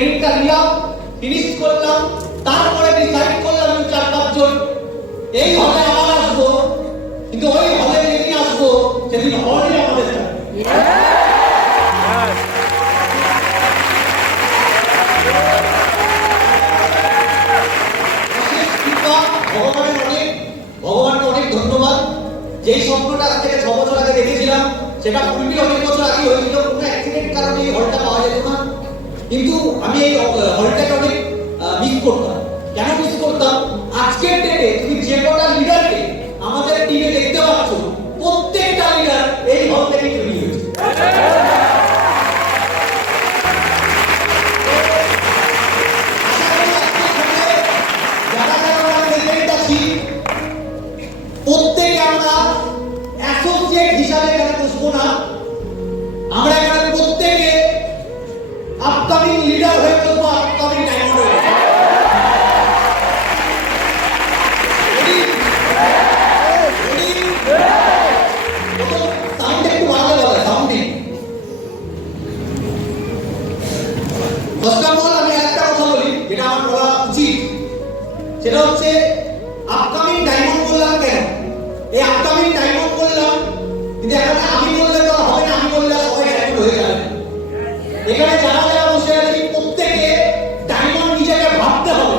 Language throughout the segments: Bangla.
ট্রেনিংটা নিলাম, ফিনিশ করলাম, তারপরে ডিসাইড করলাম 4-5 জন এই হলে আবার আসবো, কিন্তু ওই হলে যেদিন আসবো সেদিন হলই আমাদের ভগবানকে অনেক ধন্যবাদ। যেই স্বপ্নটা আজ থেকে 6 বছর আগে দেখেছিলাম সেটা পূর্বে অনেক বছর আগে হয়েছিল, কোনো অ্যাক্সিডেন্ট কারণে এই হলটা পাওয়া যেত না, কিন্তু আমি এই হলটাকে অনেক মিস করতাম। কেন মিস করতাম? আজকের ডেটে তুমি যে কটা লিডারকে আমাদের টিমে দেখতে পাচ্ছ, প্রত্যেকটা লিডার এই হল থেকে তৈরি হয়েছে। প্রত্যেকে আমরা অ্যাসোসিয়েট হিসাবে এখানে বসবো না, আমরা এখানে প্রত্যেকে আপকামিং লিডার হয়ে বসবো, আপকামিং ডায়মন্ড হয়ে। সাউন্ড একটু বাড়াতে হবে, সাউন্ডিং। ফার্স্ট অফ অল আমি একটা কথা বলি যেটা আমার বলা উচিত, সেটা হচ্ছে আপকামিং ডায়মন্ড বললাম কেন? এই আপকামিং ডায়মন্ড বললাম, কিন্তু এখানে আমি বললে তো হবে না, আমি বললে সবাই ডায়মন্ড হয়ে যাবে। এখানে যারা যারা বসে আছি প্রত্যেকে ডায়মন্ড নিজেকে ভাবতে হবে।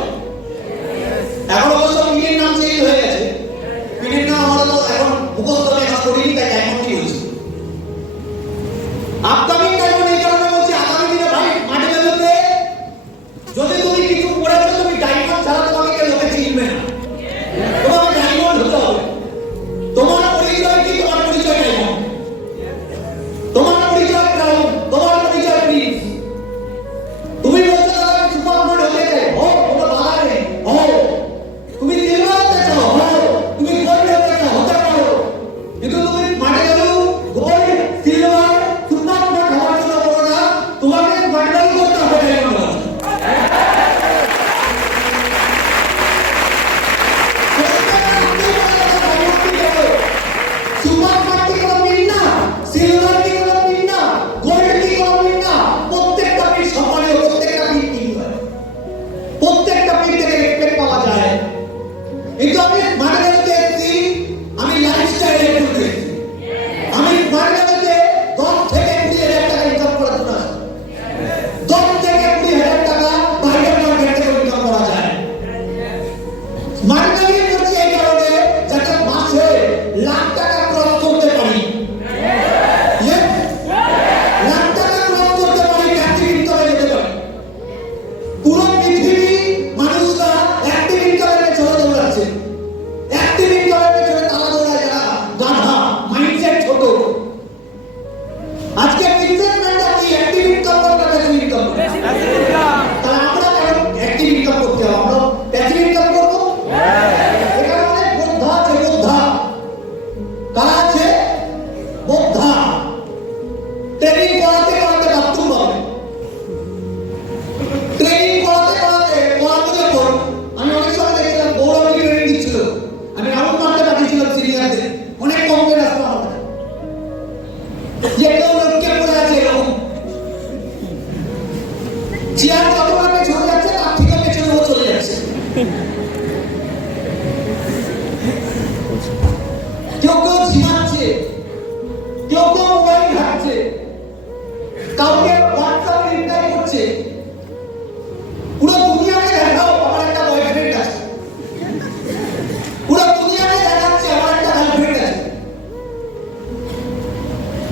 এখন অবশ্য পিনের নাম চেঞ্জ হয়ে গেছে, পিনের নাম আমরা তো এখন মুখস্থ লেখা করিনি, তাই ডায়মন্ড কি হয়েছে। আপকামিং ডায়মন্ড এই কারণে বলছি, আগামী দিনে ভাই মাঠে বেরোতে যদি তুমি কিছু করেছো, তুমি ডায়মন্ড ছাড়া তোমাকে কেউ লোকে চিনবে না, তোমাকে ডায়মন্ড হতে হবে। তোমার পরিচয় কি? তোমার পরিচয় ডায়মন্ড, তোমার পরিচয় ক্রাউন, তোমার পরিচয় প্রিন্স। তুমি বলছো আমি সুপারম্যান হতে চাই, ও কোনো বাধা নেই, ও তুমি সিলভার হতে চাও, ও তুমি গোল্ড হতে চাও, হতে পারো, কিন্তু তুমি মাঠে গেলেও গোল্ড সিলভার সুপারম্যান হওয়ার জন্য বলো না, তোমাকে মেডেল করতে হবে ডায়মন্ড।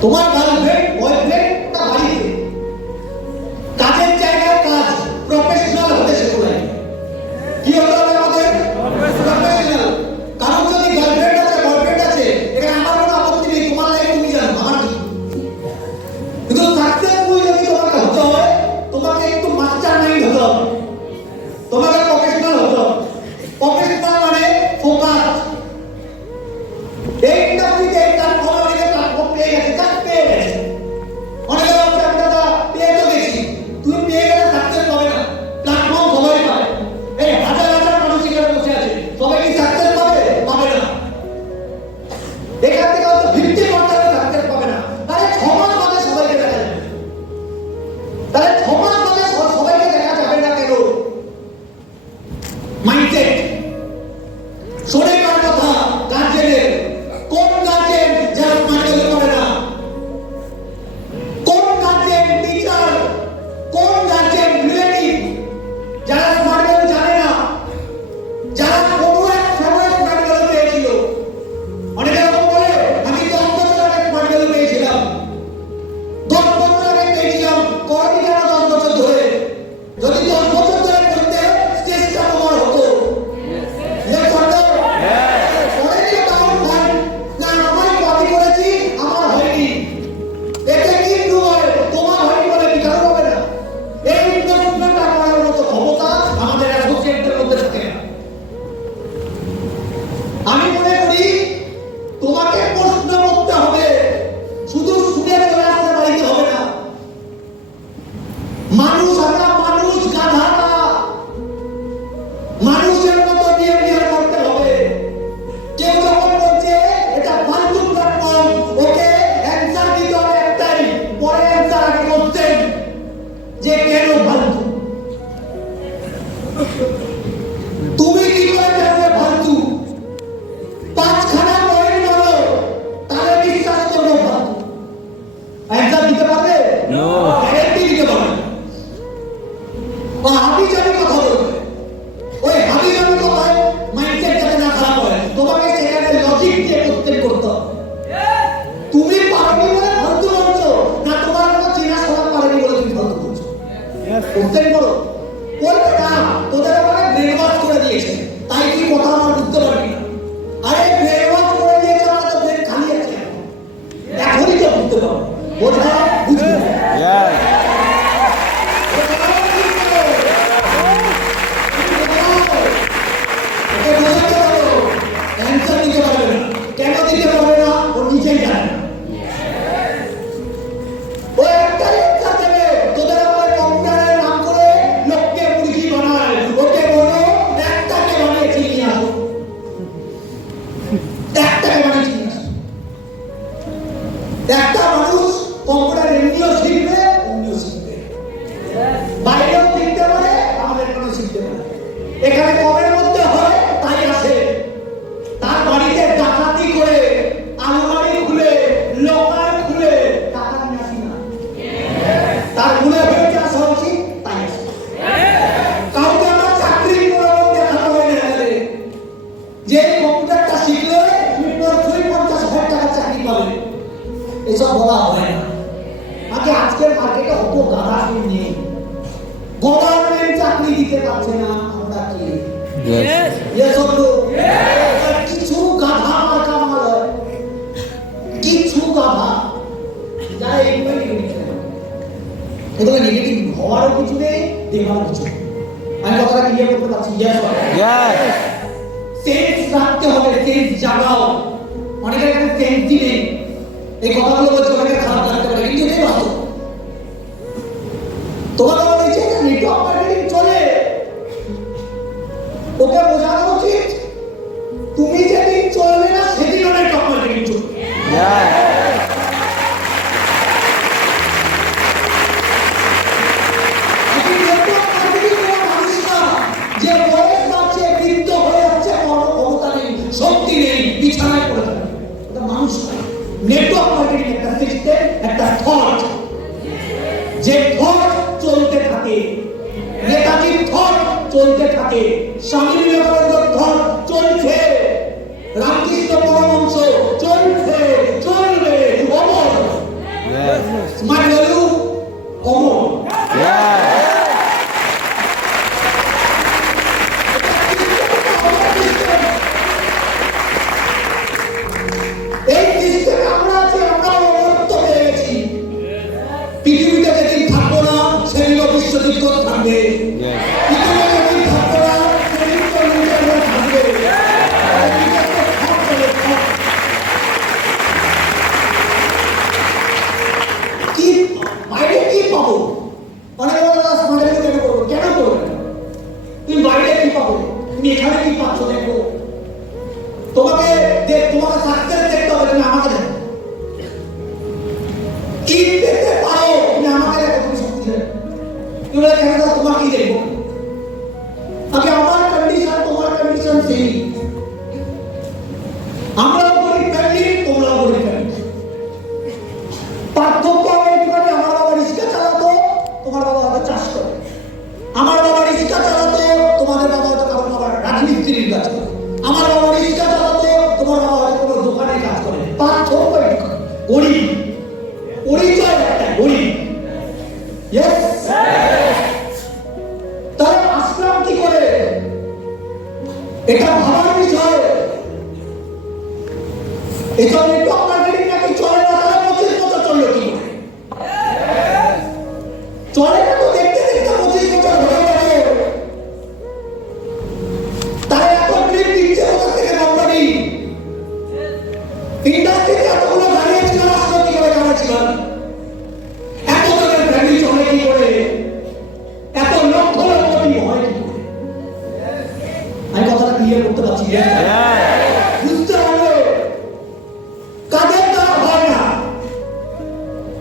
তোমার গার্লফ্রেন্ড বয়ফ্রেন্ড তা বাড়িতে কাজের জায়গায় কাজ প্রফেশনাল হতে শেখো না। কি হতে হবে আমাদের? প্রফেশনাল। কারণ যদি গার্লফ্রেন্ড আছে বয়ফ্রেন্ড আছে, এখানে আমার কোনো আপত্তি নেই, তোমার লাইফ তুমি জানো, আমার কি। কিন্তু সাকসেসফুল যদি তোমাকে হতে হয়, তোমাকে একটু মাস্টার মাইন্ড হতে হবে, তোমাকে প্রফেশনাল হতে হবে। প্রফেশনাল মানে ফোকাস। এই ইন্ডাস্ট্রিতে তার ফলো রেখে প্ল্যাটফর্ম পেয়ে গেছে, কাজ পেয়ে গেছে। অনেকে ভাবছে আমি দাদা পেয়ে তো গেছি, তুমি পেয়ে গেলে সাকসেস হবে না, প্ল্যাটফর্ম সবাই পায়। এই হাজার হাজার মানুষ এখানে বসে আছে, সবাই কি সাকসেস পাবে? পাবে না। এখান থেকে হয়তো 50% সাকসেস পাবে না। তাহলে 6 মাস বাদে সবাইকে দেখা যাবে, তাহলে 6 মাস বাদে সবাইকে দেখা একটা মানুষ কম্পিউটার এমনিও শিখবে, অমনিও শিখবে, বাইরেও শিখতে পারে, আমাদের এখানেও শিখতে পারে। এখানে কমের মধ্যে হয় তাই আসে। তার বাড়িতে ডাকাতি করে, আলমারি খুলে, লকার খুলে টাকা নিয়ে আসি না। তার মনে হয়েছে আসা উচিত তাই আসে। কাউকে আমার চাকরির প্রলোভন দেখানো হয় না যে কম্পিউটারটা শিখলে তুমি 50,000 টাকা চাকরি পাবে, এসব বলা হয় না। আগে আজকের মার্কেটে অত গাধা নেই, গভর্নমেন্ট চাকরি দিতে পারছে না, আমরা কি কিছু গাধা মার্কা মাল, কিছু গাধা যারা এগুলো নেগেটিভ হওয়ারও কিছু নেই, দেওয়ারও কিছু নেই। আমি কথাটা ক্লিয়ার করতে পারছি? সেন্স রাখতে হবে, সেন্স জাগাও। অনেকের কাছে সেন্সই নেই, এই কথাগুলো বলছে অনেকে খারাপ লাগতে পারে, কিন্তু এটাই বাস্তব। তোমার আমার বলছে যে নেটওয়ার্ক মার্কেটিং চলে, ওকে বোঝানো উচিত তুমি যেদিন চলবে না সেদিন নেটওয়ার্ক মার্কেটিং চলবে। যে বয়স বাড়ছে, বৃদ্ধ হয়ে যাচ্ছে, ক্ষমতা নেই, শক্তি নেই, বিছানায় পড়ে থাকে, ওটা মানুষ নয়। নেটওয়ার্ক মার্কেটিং একটা সিস্টেম, একটা থট, যে থট চলতে থাকে, নেতাজির থট চলতে থাকে, স্বামী বিবেকানন্দর থট চলছে, রামকৃষ্ণ পরমহংস চলছে, চলবে, অমর। স্মার্ট ভ্যালু অমর। এই সিস্টেমে আমরা আছি, আমরা অমরত্ব পেয়ে গেছি। পৃথিবীতে যেদিন থাকবো না সেদিন বিশ্বযুদ্ধ থাকবে, পৃথিবীতে যেদিন থাকবো না সেদিন থাকবে। কি বাইরে কি পাবো? অনেক স্মার্ট কেন করবো? কেন করবে? তুমি বাইরে কি পাবো? তুমি এখানে কি পাচ্ছ দেখো। তোমাকে তোমাকে সাকসেস দেখতে হবে, তুমি আমাকে দেখো। কি দেখতে পারো তুমি আমাকে দেখো, তুমি শক্তি দেখো। তুমি কেন তোমার কি দেখবো? আগে আমার কন্ডিশন তোমার কন্ডিশন সেম, আমরাও করি ফ্যামিলি, তোমরাও করি ফ্যামিলি। পার্থক্য এইটুখানি, আমার বাবা রিক্সা চালাতো, তোমার বাবা হয়তো চাষ করে। আমার বাবা রিক্সা চালাতো, তোমাদের বাবা হয়তো কারণ বাবার রাজমিস্ত্রির কাজ করে। আমার বাবা রিক্সা চালাতো, তোমার বাবা হয়তো কোনো দোকানে কাজ করে। পার্থক্য এইটুখানি, গরিব, পরিচয় একটা গরিব। তাহলে আসলাম কি করে? এটা ভাবার বিষয়। এটা নেটওয়ার্ক মার্কেটিং নাকি চলে না, তাহলে 25 বছর চললো কি করে? চলে না তো, দেখতে দেখতে 25 বছর হয়ে গেল। তাহলে এখন ক্লিপ দিচ্ছে কোথা থেকে কোম্পানি? ইন্ডাস্ট্রিতে এতগুলো দাঁড়িয়ে ছিল, আসলো কি করে জানাচ্ছিলাম? এত ধরনের ফ্যামিলি চলে কি করে? এত লক্ষ লক্ষ হয় কি করে? আমি কথাটা ক্লিয়ার করতে পারছি? বুঝতে হবে কাদের দ্বারা হয় না,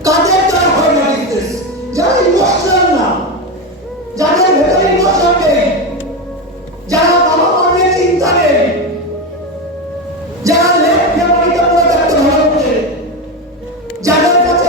কাদের দ্বারা হয় না বিজনেস। যারা ইমোশনাল না, যাদের ভেতরে ইমোশন নেই, যারা বাবা মা নিয়ে চিন্তা নেই, যারা লেফট ফ্যামিলিতে পড়ে থাকতে ভালো করে, যাদের কাছে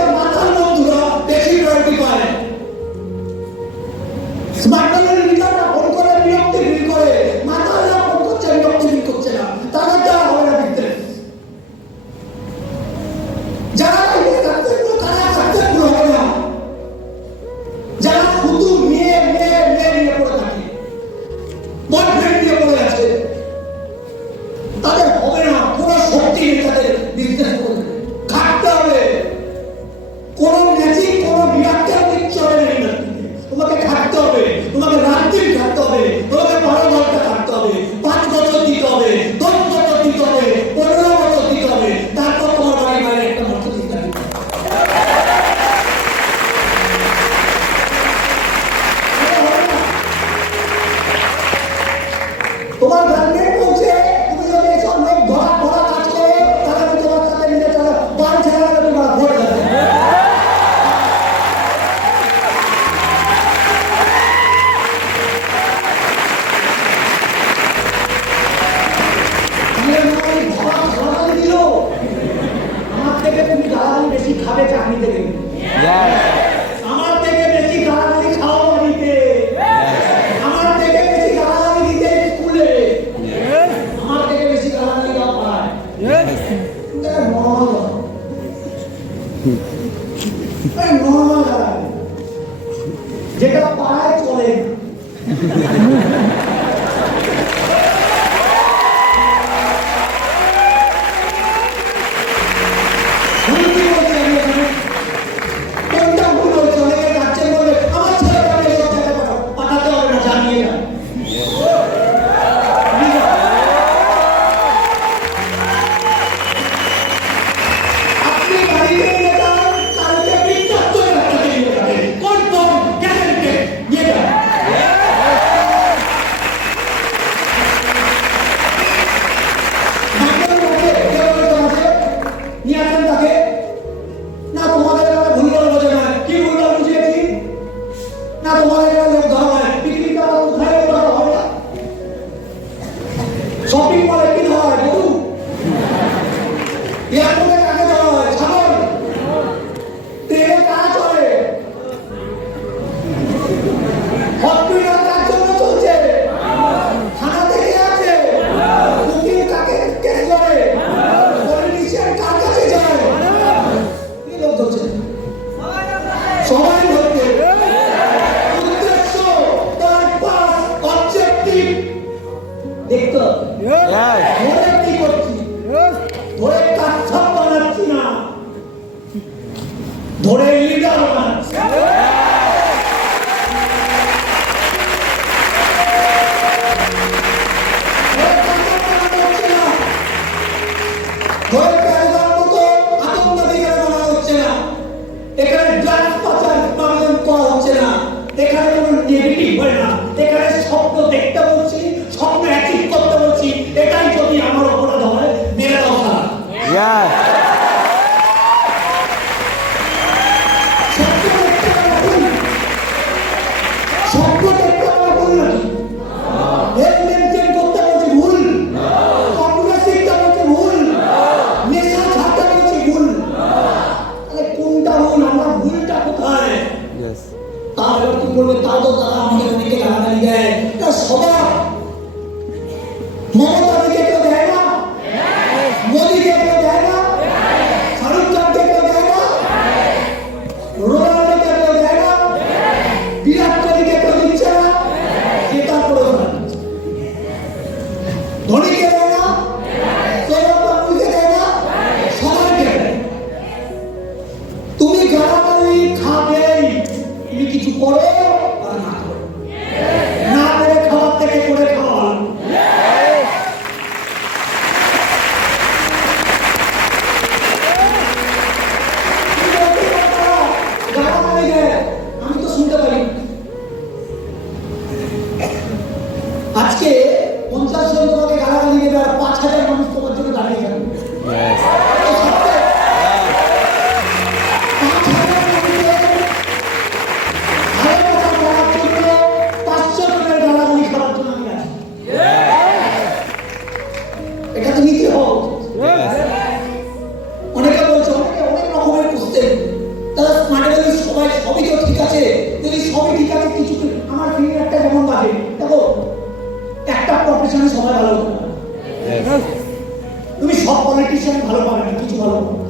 নর্মাল গালাগালি যেটা পাড়ায় চলে না। ভুল কি বলছি আমি এখানে? কোনটা ভুল হয়েছে? অনেকে যাচ্ছেন বলে আমার ছেলেটা এসব জায়গায় পাঠাতে হবে না, জানিয়ে যান। আপনি বাড়িতে নিয়ে যান, কালকে বিশ্বস্ত ডাক্তারকে নিয়ে যাবেন, কনফার্ম গ্যারান্টি নিয়ে যান। ডাক্তার বলছে কেউ আছে নিয়ে আসেন তাকে। না তোমাদের এখানে ভুলভাল বোঝে না। কি ভুলভাল বুঝিয়েছি? না তোমাদের এখানে লোক ধরা হয়, পিকনিকটা কোথায় ধরা হয় না, শপিং মলে কি ধরা হয় গরু, এয়ারপোর্টে কাকে ধরা হয় ছাগল, ট্রেনে কারা চলে, হসপিটাল কার জন্য চলছে, থানা থেকে আছে, উকিল কাকে কেস করে, পলিটিশিয়ান কার কাছে যায়, কি লোক ধরছে? সবাই ধরছে। উদ্দেশ্য, পারপাস, অবজেক্টিভ দেখতে হবে। ধরে কি করছি? ধরে কাচ্ছা বানাচ্ছি না, ধরে লিডার বানাচ্ছি। ধরে প্যারাদার মতো আতঙ্কবাদীরা বানানো হচ্ছে না। এখানে ড্রাগস পাচার পাচার করা হচ্ছে না। এখানে কোনো নেগেটিভ হয় না। এখানে স্বপ্ন দেখতে বলছি, স্বপ্ন অ্যাচিভ করতে বলছি। এটাই যদি আমার অপরাধ হয়, মেরে দাও সারা। স্বপ্ন দেখতে আমার ভুল। স্বপ্ন দেখতে আমার ভুল নাকি? হেলথ মেনটেন করতে বলছি ভুল, কম্পিউটার শিখতে বলছি ভুল, নেশা ছাড়তে বলছি ভুল। তাহলে কোনটা ভুল? আমার ভুলটা কোথায়? তাহলে কি বলবে? তাও তো তারা আমাকে অনেকে গালাগালি দেয়, এটা স্বভাব। মমতাদিকে কেউ দেয় না, মোদিকে কেউ দেয় না, শাহরুখ খানকে কেউ দেয় না, রোনাল্ডোকে কেউ দেয় না, বিরাট কোহলিকে কেউ দিচ্ছে না, জেতার পরে ধোনিকে দেয় না, সৌরভ গাঙ্গুলিকে দেয় না, সবাইকে দেয়। তুমি গালাগালি খাবেই, তুমি কিছু করো আর না করো, না করে খাওয়ার থেকে করে খাওয়া। আমি তো শুনতে পারি আজকে 50 জন তোমাকে গালাগালি দেবে আর 5000 মানুষ তোমার জন্য দাঁড়িয়ে যাবে। এটা তো নীতি হোক। অনেকে বলছে, অনেকে অনেক রকমের কোশ্চেন, তারা স্মার্টলি সবাই সবই তো ঠিক আছে, যদি সবই ঠিক আছে কিছু আমার ফিলিং একটা যেমন বাজে। দেখো একটা প্রফেশনে সবাই ভালো হতে পারে। তুমি সব পলিটিশিয়ান ভালো পাবে না, কিছু ভালো পাবে,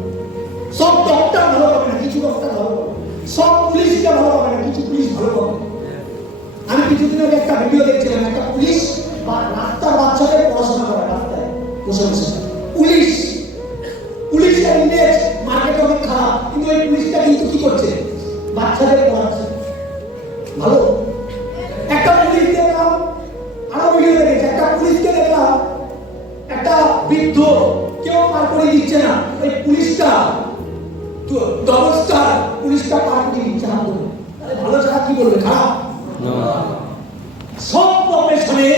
সব ডক্টর ভালো পাবে না, কিছু ডক্টর ভালো পাবে, সব পুলিশকে ভালো পাবে না, কিছু পুলিশ ভালো পাবে। আমি কিছুদিন আগে একটা ভিডিও দেখছিলাম, একটা পুলিশ বা রাস্তার বাচ্চাদের পড়াশোনা করে, রাস্তায় বসে বসে। পুলিশের ইমেজ মার্কেটে অনেক খারাপ, কিন্তু এই পুলিশটা কিন্তু কি করছে? বাচ্চাদের পড়াচ্ছে। ভালো। একটা পুলিশ দেখলাম, আরো ভিডিও দেখেছি, একটা পুলিশকে দেখলাম, একটা বৃদ্ধ কেউ পার করে দিচ্ছে না, ওই পুলিশটা ডবল স্টার পুলিশটা পার করে দিচ্ছে হাত ধরে। তাহলে ভালো ছাড়া কি বলবে? খারাপ। সব প্রফেশনে